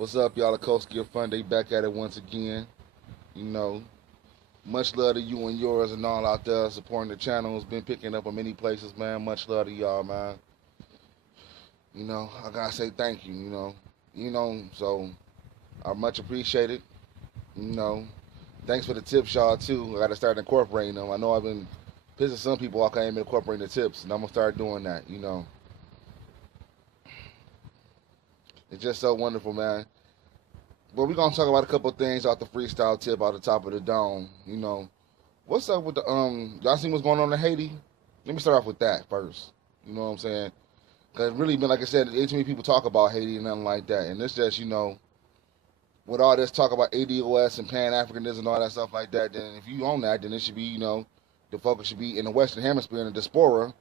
What's up, y'all? The Coast Gear Fun Day back at it once again. You know, much love to you and yours and all out there supporting the channel. It's been picking up in many places, man. Much love to y'all, man. I gotta say thank you. So I much appreciate it. You know, Thanks for the tips, y'all too. I gotta start incorporating them. I know I've been pissing some people off. I ain't been incorporating the tips, and I'm gonna start doing that. It's just so wonderful, man. But we're gonna talk about a couple things off the freestyle tip out the top of the dome. What's up with the y'all seen what's going on in Haiti? Let me start off with that first. You know what I'm saying? Cause really been, like I said, too many people talk about Haiti and nothing like that. And it's just, with all this talk about ADOS and Pan-Africanism and all that stuff like that, then if you own that, then it should be, the focus should be in the Western Hemisphere and the diaspora.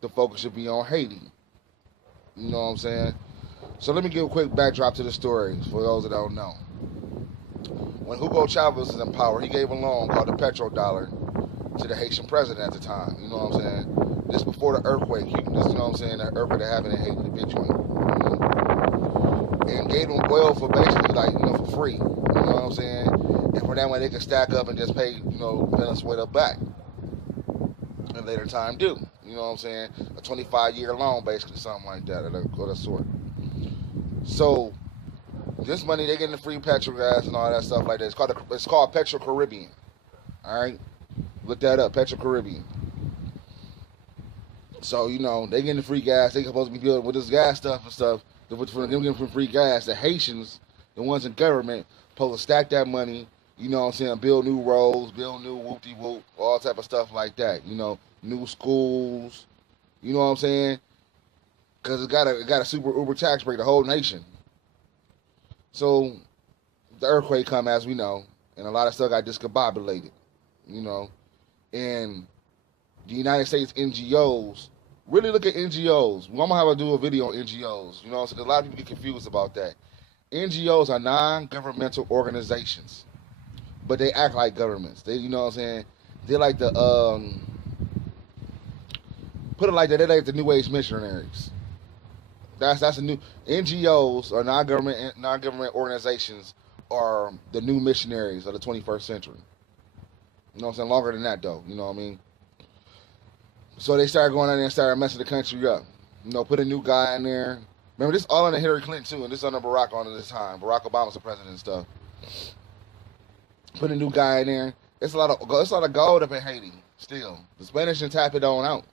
The focus should be on Haiti. You know what I'm saying? So let me give a quick backdrop to the story for those that don't know. When Hugo Chavez was in power, he gave a loan called the petrodollar to the Haitian president at the time. You know what I'm saying? This before the earthquake. The earthquake that happened in Haiti, the big joint. And gave them oil for basically for free. You know what I'm saying? And for that way they could stack up and just pay, Venezuela back. And later time do. You know what I'm saying? A 25-year loan, basically, something like that, of that sort. So this money they getting the free petrol gas and all that stuff like that. It's called Petro Caribbean. All right, look that up, Petro Caribbean. So they getting the free gas. They supposed to be dealing with this gas stuff and stuff. For them getting free gas, the Haitians, the ones in government, supposed to stack that money. You know what I'm saying? Build new roads, build new whoop-de-whoop, all type of stuff like that. New schools. You know what I'm saying? Because it got a super uber tax break, the whole nation. So the earthquake come, as we know, and a lot of stuff got discombobulated. And the United States NGOs, really look at NGOs. I'm gonna have to do a video on NGOs. So a lot of people get confused about that. NGOs are non-governmental organizations, but they act like governments. They, They're like the put it like that. They're like the New Age missionaries. That's a new NGOs or non-government organizations are the new missionaries of the 21st century. You know what I'm saying? Longer than that though. You know what I mean? So they started going in there and started messing the country up. Put a new guy in there. Remember, this all under Hillary Clinton too, and this under Barack under this time. Barack Obama's the president and stuff. Put a new guy in there. It's a lot of gold up in Haiti still. The Spanish didn't tap it on out.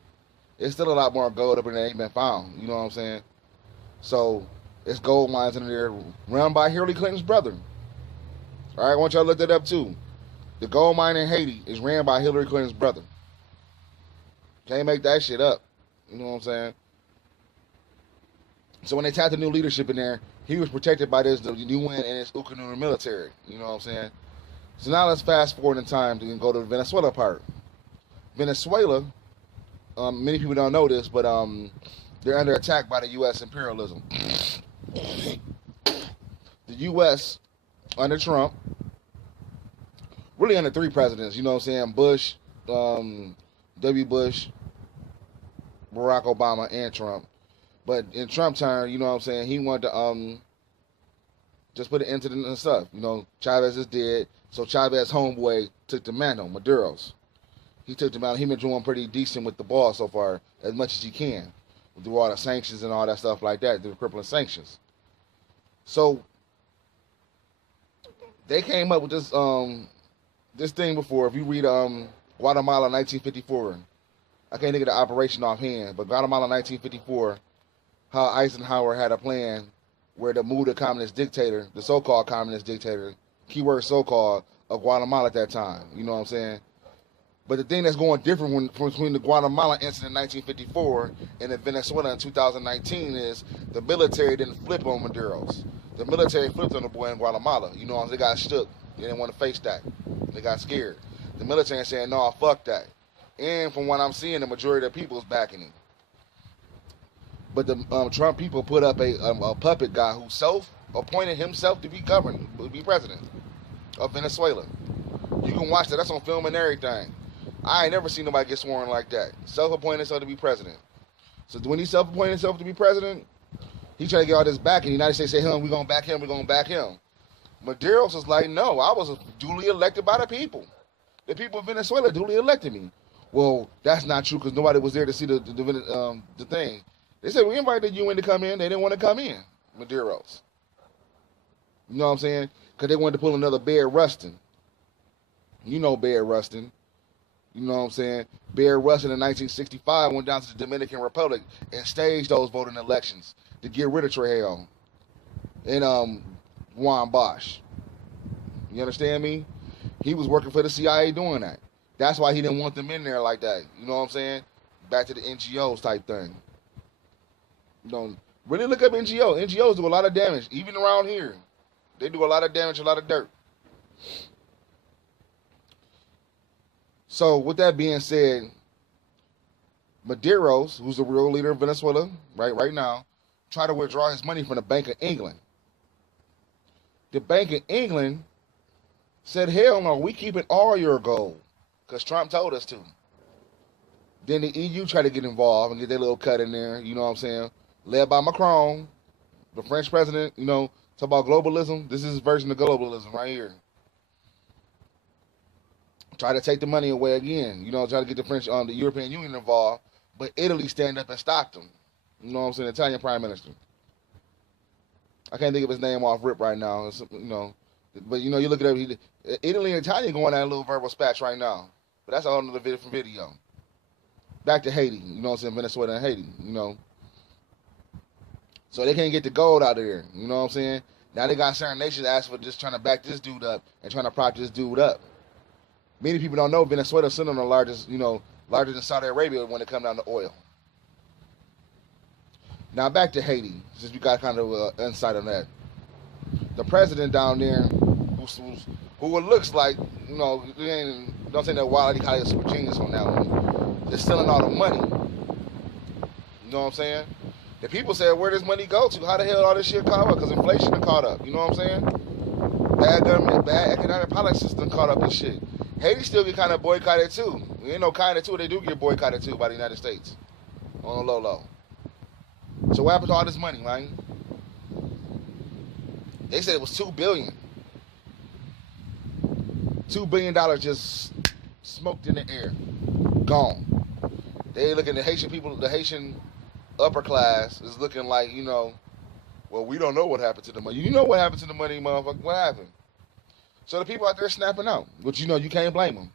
It's still a lot more gold up in there ain't been found. You know what I'm saying? So it's gold mines in there run by Hillary Clinton's brother. All right, I want y'all to look that up too. The gold mine in Haiti is ran by Hillary Clinton's brother. Can't make that shit up. You know what I'm saying? So when they tapped the new leadership in there, he was protected by the UN and his Ukanuna military. You know what I'm saying? So now let's fast forward in time to go to the Venezuela part. Venezuela, many people don't know this, but they're under attack by the U.S. imperialism. The U.S. under Trump, really under three presidents, you know what I'm saying? Bush, W. Bush, Barack Obama, and Trump. But in Trump's turn, you know what I'm saying, he wanted to just put an end to the stuff. Chavez is dead, so Chavez homeboy took the mantle, Maduro's. He took the mantle. He been doing pretty decent with the ball so far, as much as he can. Through all the sanctions and all that stuff like that, through the crippling sanctions. So they came up with this thing before. If you read Guatemala 1954, I can't think of the operation offhand, but Guatemala 1954, how Eisenhower had a plan where to move the communist dictator, the so-called communist dictator, keyword so-called, of Guatemala at that time. You know what I'm saying? But the thing that's going different between the Guatemala incident in 1954 and the Venezuela in 2019 is the military didn't flip on Maduro's. The military flipped on the boy in Guatemala. You know, they got shook. They didn't want to face that. They got scared. The military saying, no, fuck that. And from what I'm seeing, the majority of the people is backing him. But the Trump people put up a puppet guy who self-appointed himself to be president of Venezuela. You can watch that. That's on film and everything. I ain't never seen nobody get sworn like that. Self-appointed himself to be president. So when he self-appointed himself to be president, He tried to get all this back, and the United States said, we're going to back him, we're going to back him. Maduro's was like, no, I was duly elected by the people. The people of Venezuela duly elected me. Well, that's not true because nobody was there to see the thing. They said, we invited the UN to come in. They didn't want to come in, Maduro's. You know what I'm saying? Because they wanted to pull another Bear Rustin. You know Bear Rustin. You know what I'm saying? Bear Rustin in 1965 went down to the Dominican Republic and staged those voting elections to get rid of Trujillo and Juan Bosch. You understand me? He was working for the CIA doing that. That's why he didn't want them in there like that. You know what I'm saying? Back to the NGOs type thing. You know, really look up NGOs. NGOs do a lot of damage, even around here. They do a lot of damage, a lot of dirt. So with that being said, Maduro's, who's the real leader of Venezuela right now, tried to withdraw his money from the Bank of England. The Bank of England said, hell no, we keeping all your gold, because Trump told us to. Then the EU tried to get involved and get their little cut in there, you know what I'm saying, led by Macron, the French president, you know, talk about globalism. This is his version of globalism right here. Try to take the money away again, you know, try to get the French, the European Union involved, but Italy stand up and stopped them. You know what I'm saying? Italian Prime Minister. I can't think of his name off rip right now. It's, you know, but you know, you look at it, Italy and Italy going at a little verbal spats right now. But that's all another video. Back to Haiti, you know what I'm saying? Venezuela and Haiti, you know. So they can't get the gold out of there, you know what I'm saying? Now they got certain nations asking for just trying to back this dude up and trying to prop this dude up. Many people don't know Venezuela sitting on the largest, you know, larger than Saudi Arabia when it comes down to oil. Now back to Haiti, since we got kind of insight on that. The president down there, who looks like, you know, don't say that Wile E. Coyote super genius on that one. They're stealing all the money. You know what I'm saying? The people said, where does money go to? How the hell all this shit caught up? Because inflation done caught up. You know what I'm saying? Bad government, bad economic policies done caught up in shit. Haiti still get kind of boycotted too. Ain't no kind of too. They do get boycotted too by the United States. On the low. So what happened to all this money, man? They said it was $2 billion. $2 billion just smoked in the air. Gone. They looking at the Haitian people, the Haitian upper class is looking like, you know, well, we don't know what happened to the money. You know what happened to the money, motherfucker. What happened? So the people out there snapping out, which, you know, you can't blame them.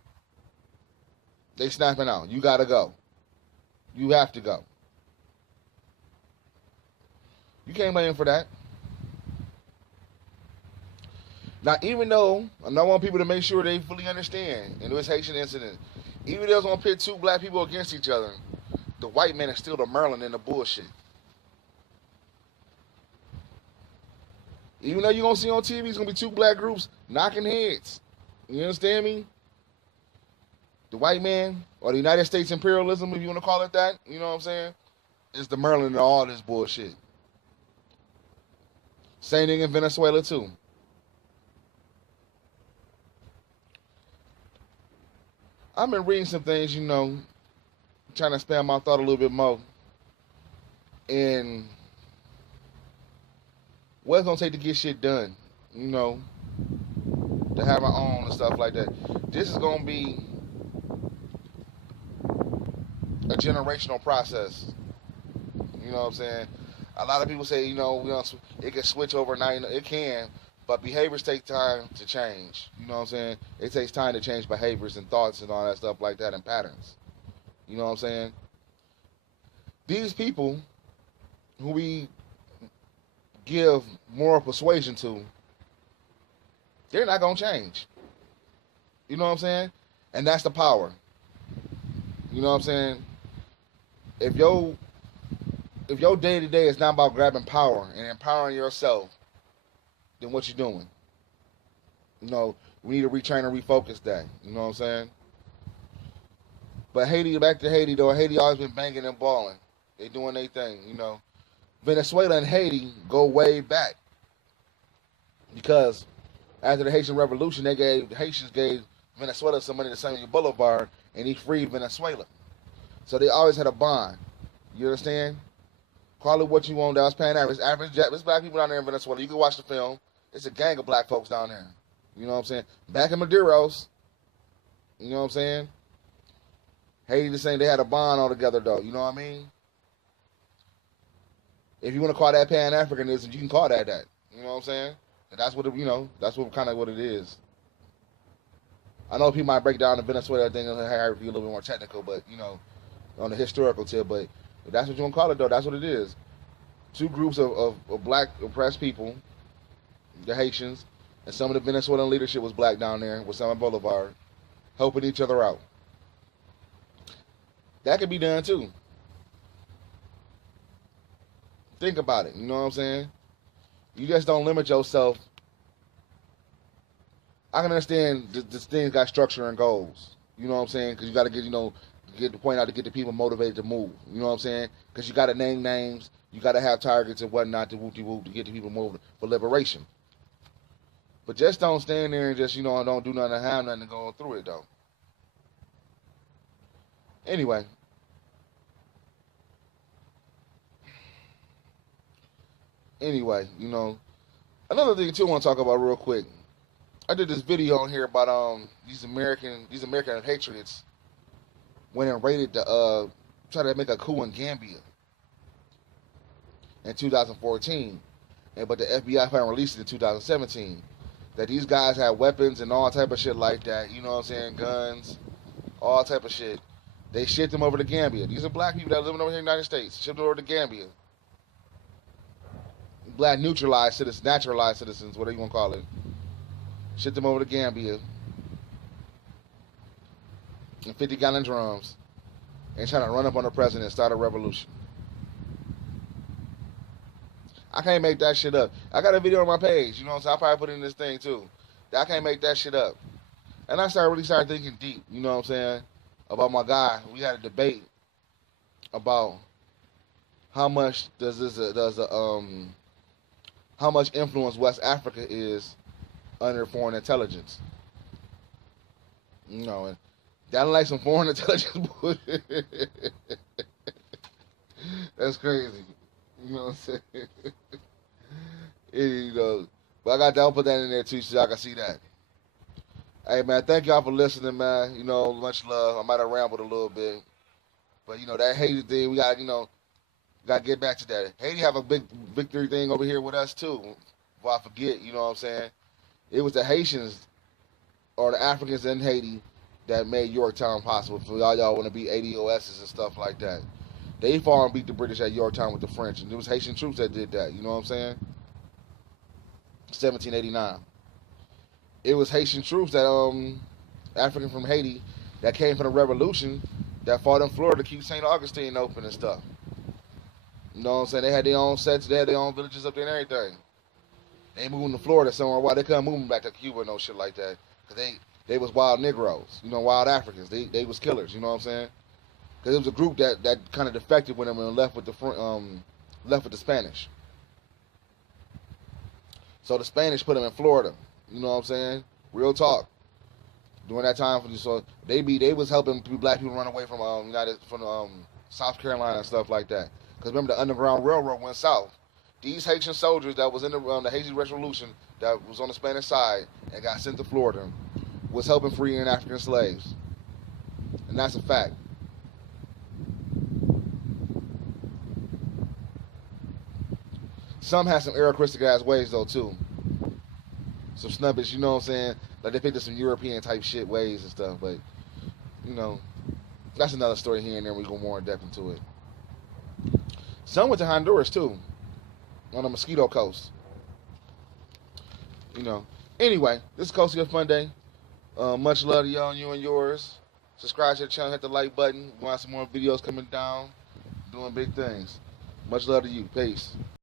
They snapping out. You got to go. You have to go. You can't blame them for that. Now, even though I want people to make sure they fully understand in this Haitian incident, even though it's going to pit two black people against each other, the white man is still the Merlin in the bullshit. Even though you're going to see on TV, it's going to be two black groups knocking heads. You understand me? The white man, or the United States imperialism, if you want to call it that, you know what I'm saying, is the Merlin in all this bullshit. Same thing in Venezuela, too. I've been reading some things, you know, trying to expand my thought a little bit more. And what it's going to take to get shit done, you know, to have our own and stuff like that. This is going to be a generational process. You know what I'm saying? A lot of people say, you know, it can switch overnight. It can, but behaviors take time to change. You know what I'm saying? It takes time to change behaviors and thoughts and all that stuff like that and patterns. You know what I'm saying? These people who we give moral persuasion to, they're not going to change. You know what I'm saying? And that's the power. You know what I'm saying? If your day-to-day is not about grabbing power and empowering yourself, then what you doing? You know, we need to retrain and refocus that. You know what I'm saying? But Haiti, back to Haiti, though. Haiti always been banging and balling. They doing their thing, you know. Venezuela and Haiti go way back. Because after the Haitian Revolution, the Haitians gave Venezuela some money to Samuel Boulevard, and he freed Venezuela. So they always had a bond. You understand? Call it what you want. That was Pan-African. It's black people down there in Venezuela. You can watch the film. It's a gang of black folks down there. You know what I'm saying? Back in Maduro's. You know what I'm saying? Haiti the same. They had a bond all together, though. You know what I mean? If you want to call that Pan-Africanism, you can call that that. You know what I'm saying? And that's what that's what kind of what it is. I know people might break down the Venezuela thing and have to be a little bit more technical, but on the historical tip. But if that's what you want to call it, though, that's what it is. Two groups of black oppressed people, the Haitians, and some of the Venezuelan leadership was black down there with Summit Boulevard, helping each other out. That could be done too. Think about it. You know what I'm saying? You just don't limit yourself. I can understand this thing got structure and goals. You know what I'm saying? Because you got to get the point out to get the people motivated to move. You know what I'm saying? Because you got to name names. You got to have targets and whatnot to whoop-de-whoop to get the people moving for liberation. But just don't stand there and just, don't do nothing and have nothing going through it, though. Anyway. Another thing, too, I want to talk about real quick. I did this video on here about these American patriots went and raided try to make a coup in Gambia in 2014, but the FBI finally released it in 2017. That these guys had weapons and all type of shit like that. You know what I'm saying? Guns, all type of shit. They shipped them over to Gambia. These are black people that are living over here in the United States. Shipped them over to Gambia. Black naturalized citizens, whatever you want to call it. Shipped them over to Gambia in 50-gallon drums and trying to run up on the president and start a revolution. I can't make that shit up. I got a video on my page, you know what I'm saying? I'll probably put it in this thing too. I can't make that shit up. And I started thinking deep, you know what I'm saying, about my guy. We had a debate about how much how much influence West Africa is under foreign intelligence. And that like some foreign intelligence bullshit. That's crazy. You know what I'm saying? But I got to put that in there too so y'all can see that. Hey man, thank y'all for listening, man. Much love. I might have rambled a little bit. But that Haiti thing, we got to get back to that. Haiti have a big victory thing over here with us too. Before I forget, you know what I'm saying? It was the Haitians or the Africans in Haiti that made Yorktown possible. For y'all want to be ADOSs and stuff like that. They fought and beat the British at Yorktown with the French. And it was Haitian troops that did that. You know what I'm saying? 1789. It was Haitian troops that, African from Haiti, that came from the revolution that fought in Florida to keep St. Augustine open and stuff. You know what I'm saying? They had their own sets. They had their own villages up there and everything. They moving to Florida somewhere. Why they couldn't move them back to Cuba and no shit like that? Because they was wild Negroes. Wild Africans. They was killers. You know what I'm saying? Because it was a group that kind of defected with them and left with the Spanish. So the Spanish put them in Florida. You know what I'm saying? Real talk. During that time, so they was helping black people run away from South Carolina and stuff like that. Because remember, the Underground Railroad went south. These Haitian soldiers that was in the Haitian Revolution that was on the Spanish side and got sent to Florida was helping freeing African slaves. And that's a fact. Some had some aristocratic ass ways though too. Some snubbish, you know what I'm saying? Like they picked up some European type shit ways and stuff, but that's another story here and there. We go more in depth into it. Some went to Honduras too, on the Mosquito Coast. Anyway, this is Coastal Fun Day. Much love to y'all and you and yours. Subscribe to the channel, hit the like button. We want some more videos coming down, doing big things. Much love to you. Peace.